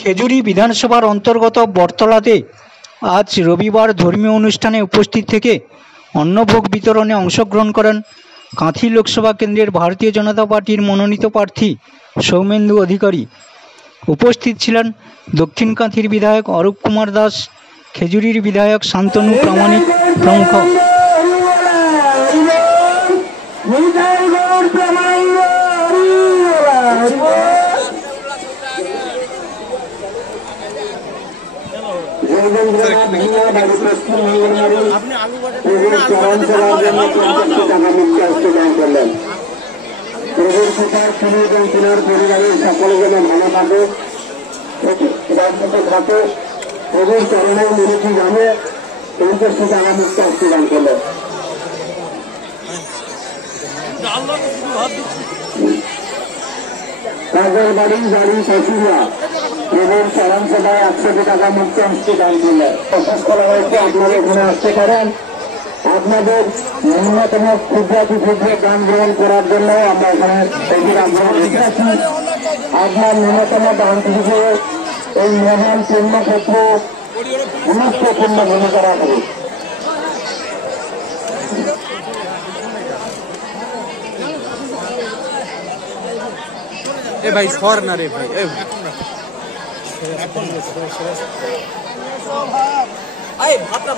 খেজুরি বিধানসভার অন্তর্গত বটতলাতে আজ রবিবার ধর্মীয় অনুষ্ঠানে উপস্থিত থেকে অন্নভোগ বিতরণে অংশগ্রহণ করেন কাঁথি লোকসভা কেন্দ্রের ভারতীয় জনতা পার্টির মনোনীত প্রার্থী সৌমেন্দু অধিকারী। উপস্থিত ছিলেন দক্ষিণ কাঁথির বিধায়ক অরূপ কুমার দাস, খেজুরির বিধায়ক শান্তনু প্রামাণিক প্রমুখ। কাজের বাড়ি গাড়ি শাশুড়িয়া প্রভুর চরণ সভায় 100 টাকা মুক্ত অংশটি দান করলেন। প্রকাশ করা হয়েছে আপনারা এখানে আসতে পারেন। আপনাদের ন্যূনতম ক্ষুদ্রাতি ক্ষুদ্র দান গ্রহণ করার জন্য আমরা এখানে আছি। আপনার ন্যূনতম দান থেকে এই মহান পুণ্যক্ষেত্র গুরুত্বপূর্ণ ভূমিকা রাখবে। এ ভাই সর না রে ভাই, ভাতটা